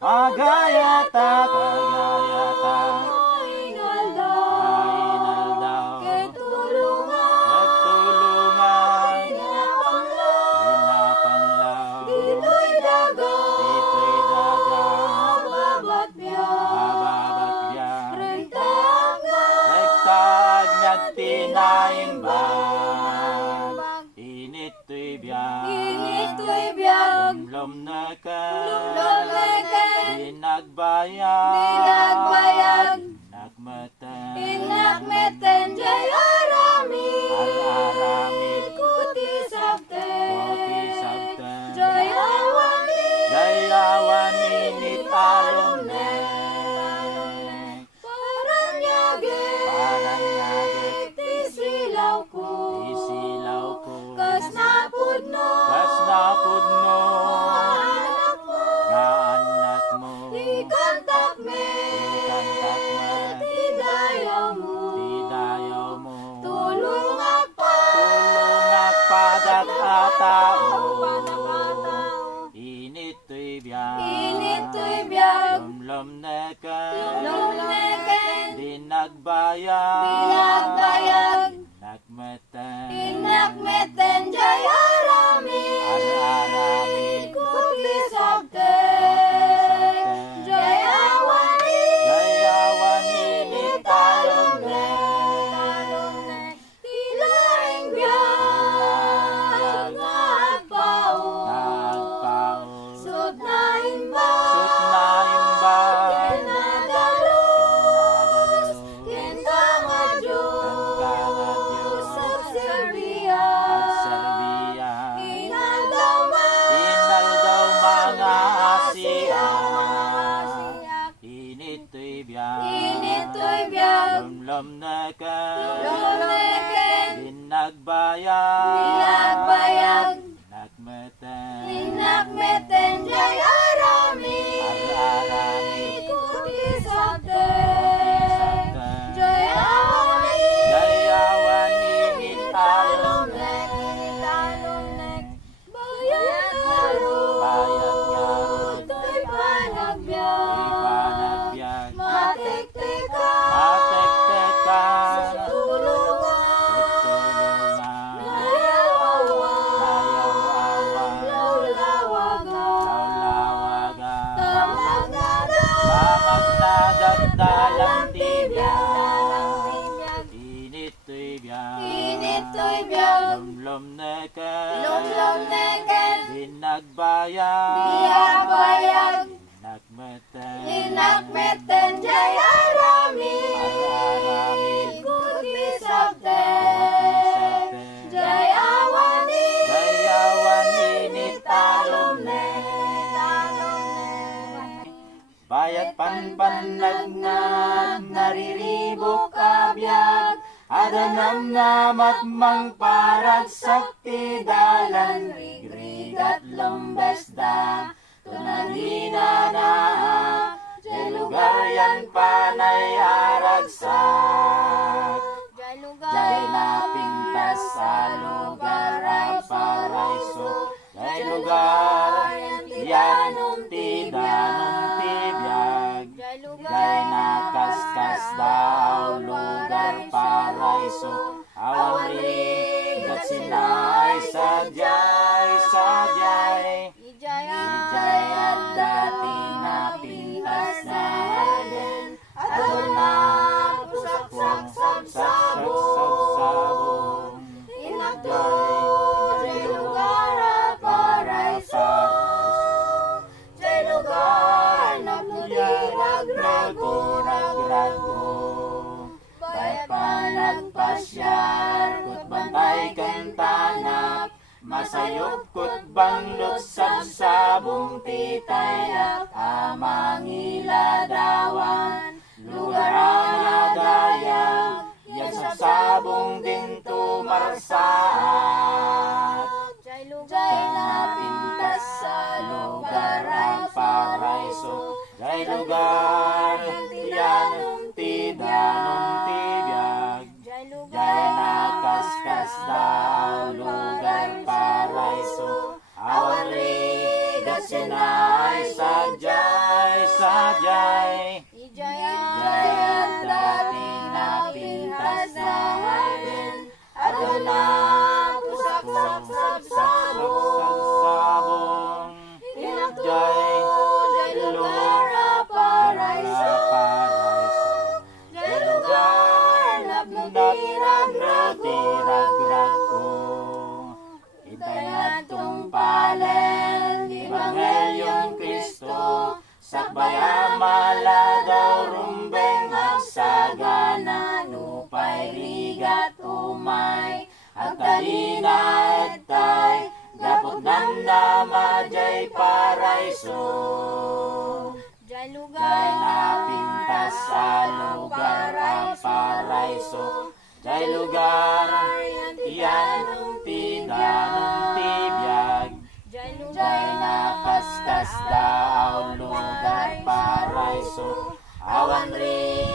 Agayata, kagayata, Ingal kainal daw, daw, ketulungan, nagtulungan, pinapanglaw, pinapanglaw, dito'y dagat, dito'y dagat, babatbiyak, mababatbiyak, regtag na, regtag nagtinaimbag, init to'y biyak, init ko'y biyag, lumlom na ka, lumlomeken, dinagbayag, dinagbayag, nagmatan, inakmeten, jay aramid, araramid, kuti sabten, koti sabtan, jay awanid, gayawan init alumnek, paranyagit, paranyagit, tisilaw ko, isilaw ko, kas napudno, kas napudno, anak mo, nga anak mo, ikantak me, ikantak man, tidayaw mo, tidayaw mo, tulungak pa, tulungak padak atao, panakataw, init to'y biyak, init to'y biyag, lumlom na ka, lumleken, dinagbayag, dinagbayag, nagmatan, inakmeten, jay aramid, araramid, kuti sabten, jay awanid, gayawan init alumnek, talumnek, tilaing biyag, nga agpaon, nagpaon, sut na imbag, sut na imbag, kinadalos, kinadalos, kinkamadiyos, Kinkamadiyos, sa at Serbia, Serbia, inal daw inal daw mga siyak, Asiya, init to'y biyak, init to'y biyag, lumlom na ka, lumleken, dinagbayag, dinagbayag, nagmatan, inakmeten, jay aramid, araramid, kuti sabten, jay awanid, gayawan init alumnek, talumnek, bayat nga bayat nga rod, to'y panagbiyak, ipanagbiag, matektekan, matektekan, tulungan, tutulungan, nayawawan, nayaw-awan, lawlawagan, lawlawagan, tamagnagan, mamagnagat dalang dalang tibiyag, tibiyag, init to'y biyak, init to'y biyag, lumlom na ka, lumlomneken, dinagbayag, dinagbayag, nagmatan, inakmeten, jay aramid, araramid, kuti koti sabten, sabten, jay awanid, gayawan init alumnek, talumnek, bayat panpannagnat, nariribok abiyag, adanam namat mangparag sakti dalan, rigrigat lumbesda, tunadina na, jay lugar yan panay aragsak, jay napintas sa lugar a paraiso, jay lugar yan tidanong tibiyag, jay nakaskas daw lugar paraiso, awari gat sinay sadyay, ijay at dati napintas na halin, adon na pusak-sak sabsabong, inakto, jay lugar a paraiso, jay lugar nagmulirag-rago, bayat pa nagpasyar, kut bantay kan tanap, masayop kut banglot sabsabong titay, amang iladawan, lugar ang dayag, yan sabsabong din tumarsaat, jay napintas sa lugar ang paraiso, jay lugar tiyanong tidanong tibiyag, jay nakaskas daw lugar paraiso, awari gat sinay sadyay Jai Ijaya dating napintas na harden, aduna pusak-sak sabong. Hinakto jay lugar a paraiso, jay lugar napnutirag-rag Itayan tumpalen di Evangelyon Kristo, sakbaya maladaw rumbeng magsagana, nupay rigat umay, at talina etay, dapot namnama jay paraiso. Jay napintas sa lugar ang paraiso, jay lugar yan tidanong tibiyag, jay nakaskas daw lugar paraiso, awan rin